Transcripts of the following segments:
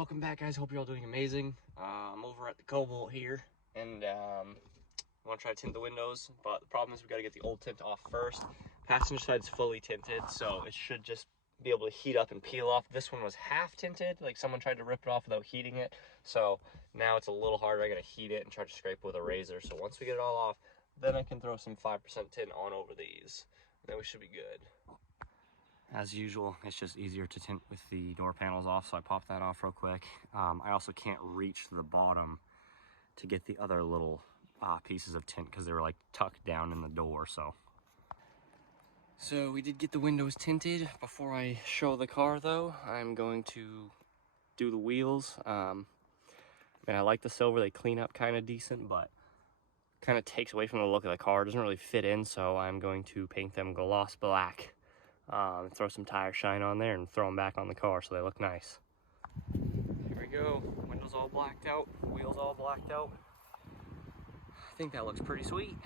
Welcome back, guys. Hope you're all doing amazing. I'm over at the Cobalt here, and I want to try to tint the windows, but the problem is we got to get the old tint off first. Passenger side's fully tinted, so it should just be able to heat up and peel off. This one was half tinted, like someone tried to rip it off without heating it, so now it's a little harder. I got to heat it and try to scrape it with a razor. So once we get it all off, then I can throw some 5% tint on over these, and then we should be good. As usual, it's just easier to tint with the door panels off, so I popped that off real quick. I also can't reach the bottom to get the other little pieces of tint because they were like tucked down in the door. So we did get the windows tinted. Before I show the car though, I'm going to do the wheels. I like the silver, they clean up kind of decent, but kind of takes away from the look of the car. It doesn't really fit in, so I'm going to paint them gloss black. Throw some tire shine on there and throw them back on the car so they look nice. Here we go, windows all blacked out, wheels all blacked out. I think that looks pretty sweet.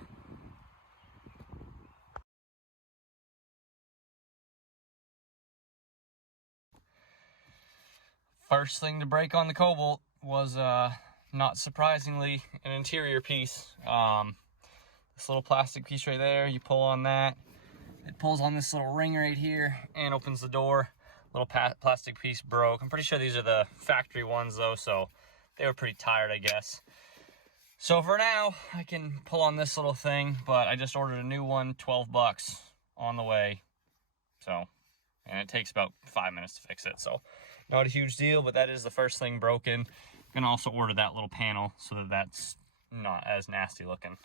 First thing to break on the Cobalt was, not surprisingly, an interior piece. This little plastic piece right there, you pull on that. It pulls on this little ring right here and opens the door. Little plastic piece broke. I'm pretty sure these are the factory ones though, so they were pretty tired, I guess. So for now, I can pull on this little thing, but I just ordered a new one, 12 bucks on the way. So, and it takes about 5 minutes to fix it, so not a huge deal, but that is the first thing broken. I'm gonna also order that little panel so that that's not as nasty looking.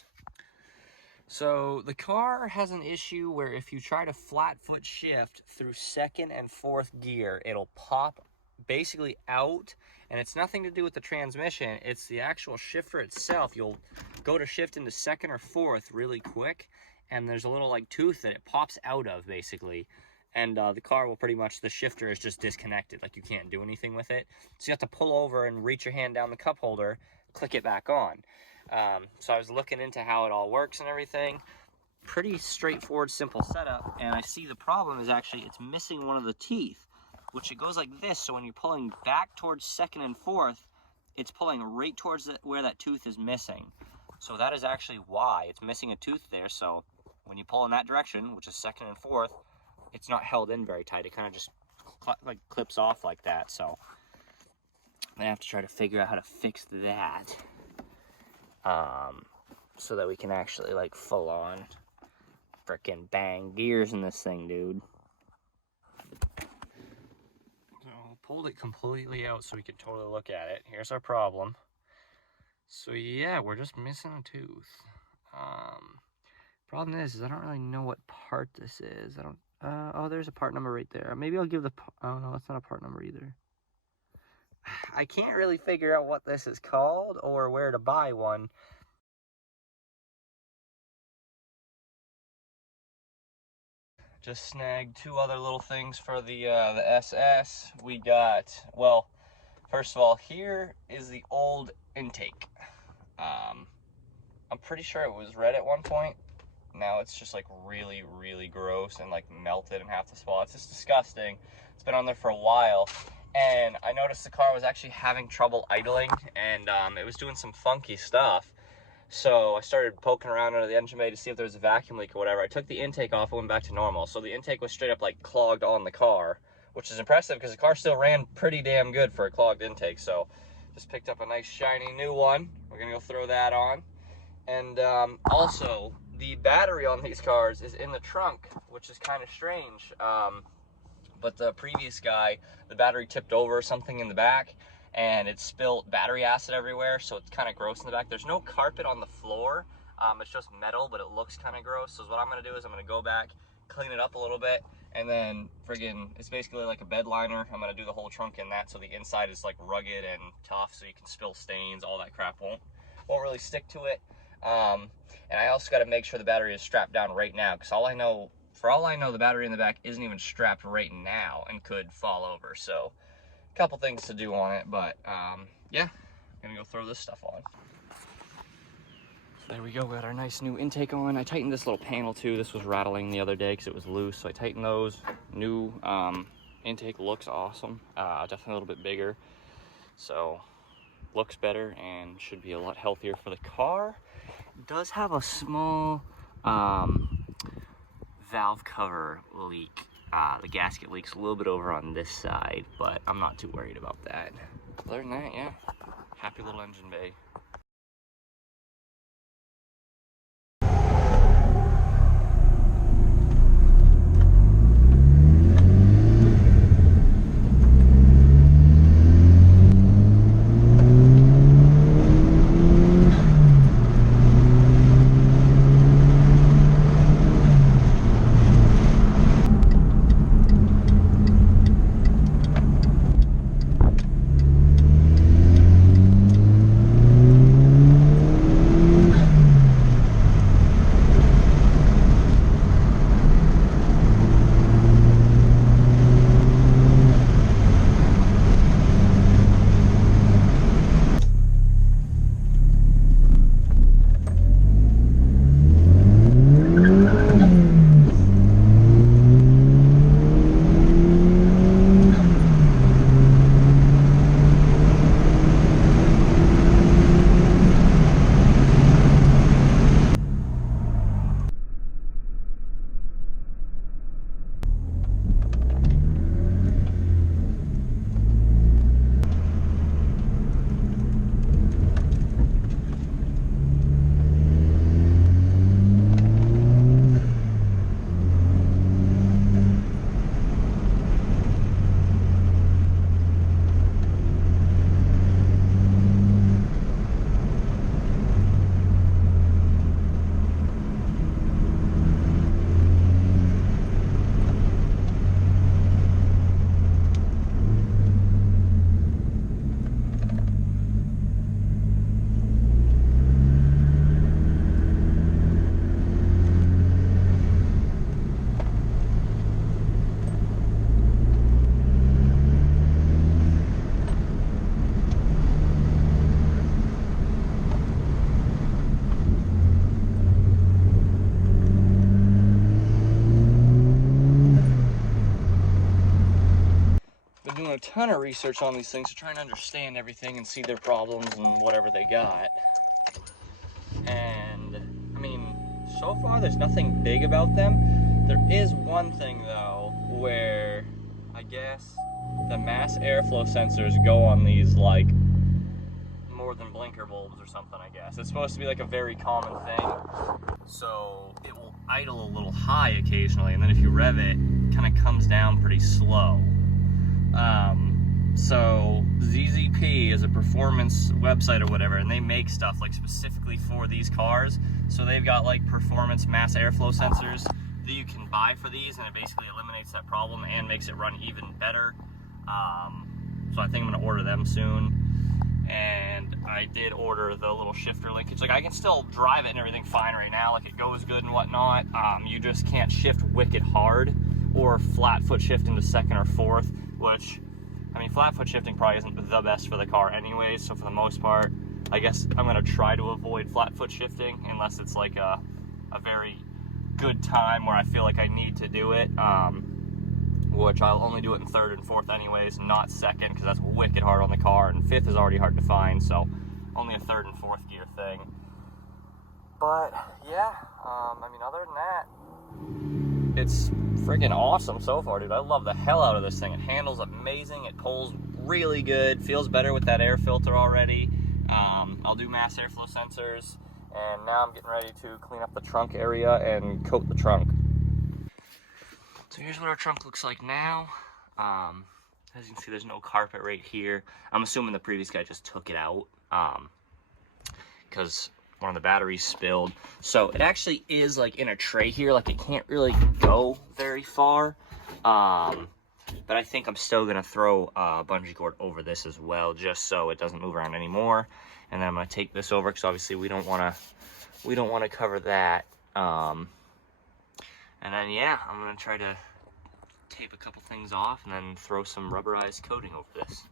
So the car has an issue where if you try to flat foot shift through second and fourth gear, it'll pop basically out, and it's nothing to do with the transmission. It's the actual shifter itself. You'll go to shift into second or fourth really quick, and there's a little like tooth that it pops out of basically. And the car will pretty much, the shifter is just disconnected, like you can't do anything with it. So you have to pull over and reach your hand down the cup holder, click it back on. So I was looking into how it all works and everything. Pretty straightforward, simple setup. And I see the problem is actually it's missing one of the teeth, which it goes like this. So when you're pulling back towards second and fourth, it's pulling right towards where that tooth is missing. So that is actually why it's missing a tooth there. So when you pull in that direction, which is second and fourth, it's not held in very tight. It kind of just like clips off like that. So I have to try to figure out how to fix that. So that we can actually like full on frickin' bang gears in this thing, dude. So pulled it completely out so we can totally look at it. Here's our problem. So yeah, we're just missing a tooth. Problem is I don't really know what part this is. I don't, oh, there's a part number right there. Maybe I'll give the, oh no, that's not a part number either. I can't really figure out what this is called or where to buy one. Just snagged two other little things for the SS. We got, well, first of all, here is the old intake. I'm pretty sure it was red at one point. Now it's just like really, really gross and like melted in half the spots. It's disgusting. It's been on there for a while. And I noticed the car was actually having trouble idling, and it was doing some funky stuff. So I started poking around under the engine bay to see if there was a vacuum leak or whatever. I took the intake off, it went back to normal. So the intake was straight up like clogged on the car, which is impressive because the car still ran pretty damn good for a clogged intake. So just picked up a nice shiny new one. We're gonna go throw that on. And also the battery on these cars is in the trunk, which is kind of strange. But the previous guy, the battery tipped over or something in the back, and it spilled battery acid everywhere, so it's kind of gross in the back. There's no carpet on the floor. It's just metal, but it looks kind of gross. So what I'm going to do is I'm going to go back, clean it up a little bit, and then friggin', it's basically like a bed liner. I'm going to do the whole trunk in that, so the inside is like rugged and tough, so you can spill stains, all that crap won't really stick to it. And I also got to make sure the battery is strapped down right now, because for all I know, the battery in the back isn't even strapped right now and could fall over. So a couple things to do on it, but yeah, I'm gonna go throw this stuff on. So there we go, we got our nice new intake on. I tightened this little panel too. This was rattling the other day because it was loose, so I tightened those. New intake looks awesome. Definitely a little bit bigger. So looks better and should be a lot healthier for the car. It does have a small valve cover leak. The gasket leaks a little bit over on this side, but I'm not too worried about that. Other than that, yeah, happy little engine bay. Doing a ton of research on these things to try and understand everything and see their problems and whatever they got. And I mean, so far there's nothing big about them. There is one thing though where I guess the mass airflow sensors go on these like more than blinker bulbs or something, I guess. It's supposed to be like a very common thing. So it will idle a little high occasionally, and then if you rev it, it kind of comes down pretty slow. So ZZP is a performance website or whatever, and they make stuff like specifically for these cars. So they've got like performance mass airflow sensors that you can buy for these, and it basically eliminates that problem and makes it run even better. So I think I'm gonna order them soon. And I did order the little shifter linkage. Like I can still drive it and everything fine right now, like it goes good and whatnot. You just can't shift wicked hard or flat foot shift into second or fourth, which, I mean, flat foot shifting probably isn't the best for the car anyways, so for the most part, I guess I'm gonna try to avoid flat foot shifting unless it's like a very good time where I feel like I need to do it, which I'll only do it in third and fourth anyways, not second, because that's wicked hard on the car, and fifth is already hard to find, so only a third and fourth gear thing. But yeah, I mean, other than that, it's friggin' awesome so far, dude. I love the hell out of this thing. It handles amazing, it pulls really good, feels better with that air filter already. I'll do mass airflow sensors, and now I'm getting ready to clean up the trunk area and coat the trunk. So here's what our trunk looks like now. As you can see, there's no carpet right here. I'm assuming the previous guy just took it out because one of the batteries spilled. So it actually is like in a tray here, like it can't really go very far. But I think I'm still gonna throw a bungee cord over this as well, just so it doesn't move around anymore. And then I'm gonna take this over because obviously we don't wanna cover that. And then yeah, I'm gonna try to tape a couple things off and then throw some rubberized coating over this.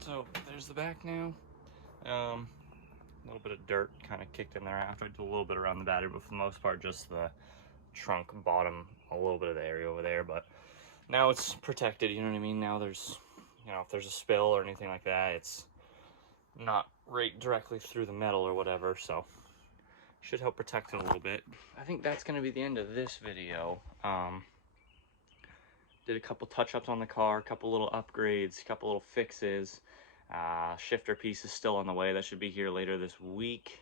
So there's the back now. A little bit of dirt kind of kicked in there after. I did a little bit around the battery, but for the most part just the trunk bottom, a little bit of the area over there. But now it's protected, you know what I mean? Now there's you know, if there's a spill or anything like that, it's not right directly through the metal or whatever, so should help protect it a little bit. I think that's going to be the end of this video. Did a couple touch-ups on the car, a couple little upgrades, a couple little fixes. Shifter piece is still on the way. That should be here later this week.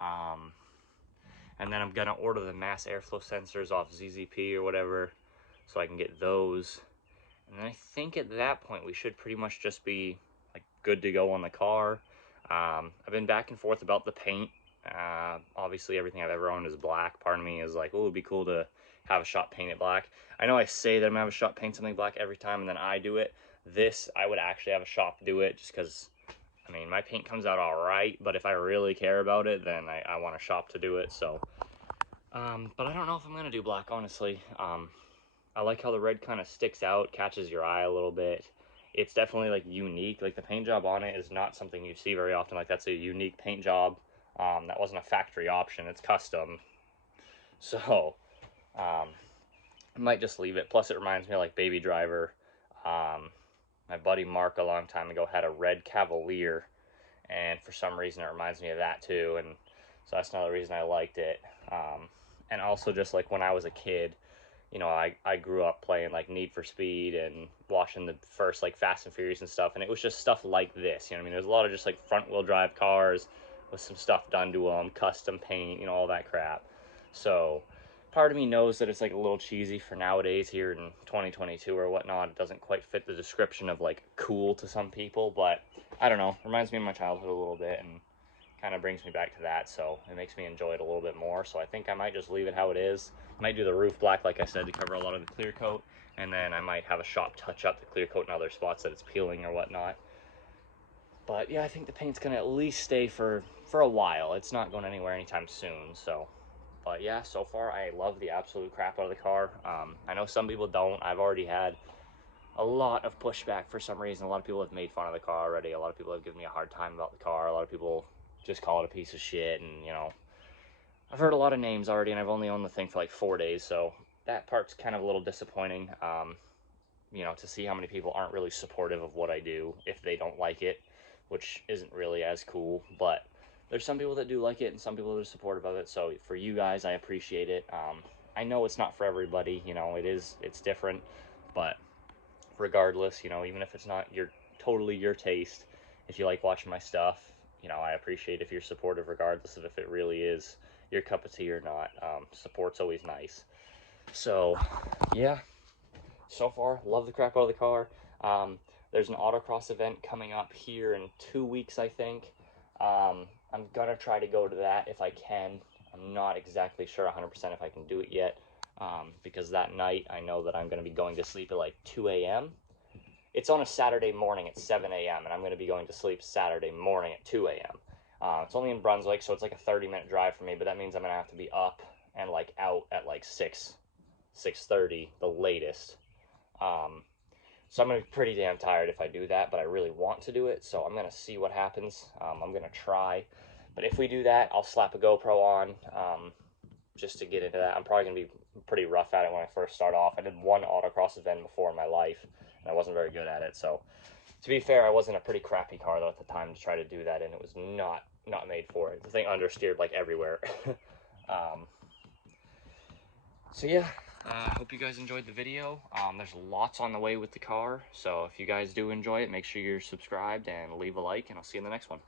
And then I'm going to order the mass airflow sensors off ZZP or whatever, so I can get those. And then I think at that point we should pretty much just be like good to go on the car. I've been back and forth about the paint. Obviously everything I've ever owned is black. Part of me is like, oh, it'd be cool to have a shop paint it black. I know I say that I'm gonna have a shop paint something black every time and then I do it. This, I would actually have a shop do it just because, I mean, my paint comes out all right, but if I really care about it, then I want a shop to do it, so. But I don't know if I'm gonna do black, honestly. I like how the red kind of sticks out, catches your eye a little bit. It's definitely like unique. Like the paint job on it is not something you see very often. Like that's a unique paint job. That wasn't a factory option, it's custom. So, I might just leave it. Plus it reminds me of like Baby Driver. My buddy Mark a long time ago had a red Cavalier, and for some reason it reminds me of that too, and so that's another reason I liked it. And also just like when I was a kid, you know, I grew up playing like Need for Speed and watching the first like Fast and Furious and stuff, and it was just stuff like this, you know what I mean? There's a lot of just like front wheel drive cars with some stuff done to them, custom paint, you know, all that crap. So part of me knows that it's like a little cheesy for nowadays here in 2022 or whatnot. It doesn't quite fit the description of like cool to some people, but I don't know, reminds me of my childhood a little bit and kind of brings me back to that, so it makes me enjoy it a little bit more. So I think I might just leave it how it is. Might do the roof black, like I said, to cover a lot of the clear coat, and then I might have a shop touch up the clear coat in other spots that it's peeling or whatnot. But yeah, I think the paint's gonna at least stay for a while. It's not going anywhere anytime soon, so. But yeah, so far I love the absolute crap out of the car. I know some people don't. I've already had a lot of pushback for some reason. A lot of people have made fun of the car already. A lot of people have given me a hard time about the car. A lot of people just call it a piece of shit, and you know, I've heard a lot of names already, and I've only owned the thing for like 4 days, so that part's kind of a little disappointing. You know, to see how many people aren't really supportive of what I do if they don't like it, which isn't really as cool, but there's some people that do like it and some people that are supportive of it, so for you guys, I appreciate it. I know it's not for everybody, you know, it's different, but regardless, you know, even if it's not totally your taste, if you like watching my stuff, you know, I appreciate if you're supportive regardless of if it really is your cup of tea or not. Support's always nice. So, yeah, so far, love the crap out of the car. There's an autocross event coming up here in 2 weeks, I think. I'm gonna try to go to that if I can. I'm not exactly sure 100% if I can do it yet, because that night I know that I'm gonna be going to sleep at like 2 a.m. It's on a Saturday morning at 7 a.m. and I'm going to be going to sleep Saturday morning at 2 a.m. It's only in Brunswick, so it's like a 30-minute drive for me, but that means I'm going to have to be up and like out at like 6:30, the latest. So I'm going to be pretty damn tired if I do that, but I really want to do it, so I'm going to see what happens. I'm going to try, but if we do that, I'll slap a GoPro on just to get into that. I'm probably going to be pretty rough at it when I first start off. I did one autocross event before in my life, and I wasn't very good at it, so to be fair, I was in a pretty crappy car though at the time to try to do that, and it was not made for it. The thing understeered like everywhere. So yeah, I hope you guys enjoyed the video. There's lots on the way with the car, so if you guys do enjoy it, make sure you're subscribed and leave a like, and I'll see you in the next one.